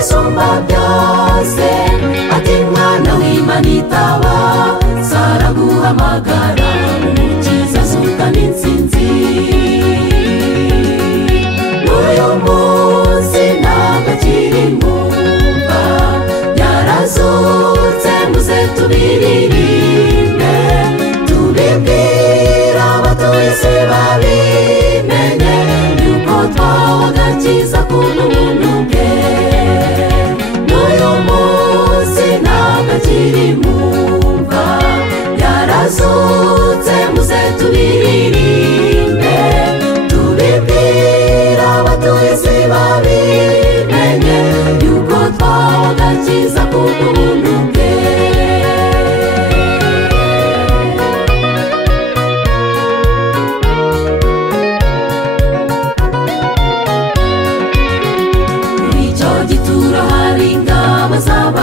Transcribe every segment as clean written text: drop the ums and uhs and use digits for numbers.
isumba byose ati mwana w'Imana itaba saraguhamagara umukiza azuka n'intsinzi n'uyu munsi ntabwo akiri mu mva yarazutse muze tubiririmbe tubibwira abatuye isi babimenye yuko twahawe agakiza k'ubuntu bwe n'uyu munsi ntabwo akiri mu mva yarazutse muze tubiririmbe tubibwira abatuye isi babimenye yuko twahawe agakiza k'ubuntu bwe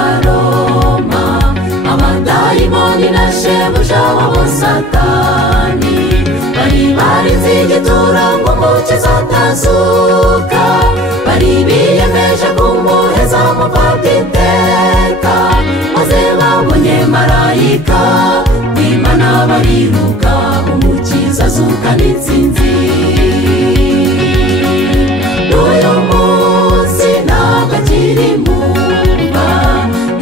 z'abaroma abadayimoni na shebuja wabo satani bari barinze igituro ngo umukiza atazuka bari biyemeje kumuheza amapfa by'iteka maze babonye marayika w'Imana bariruka umukiza azuka n'intsinzi n'uyu munsi ntabwo akiri mu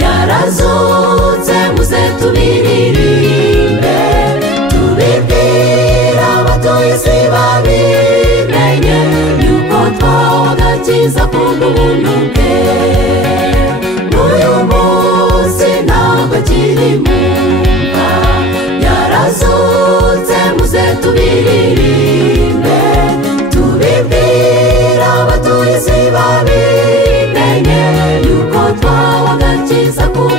yarazutse muze tubiririmbe tubibwira abatuye isi babimenye yuko twahawe agakiza k'ubuntu bwe n'uyu munsi ntabwo akiri mu mva yarazutse muze tubiririmbe tubibwira abatuye isi babimenye yuko twahawe agakiza k'ubuntu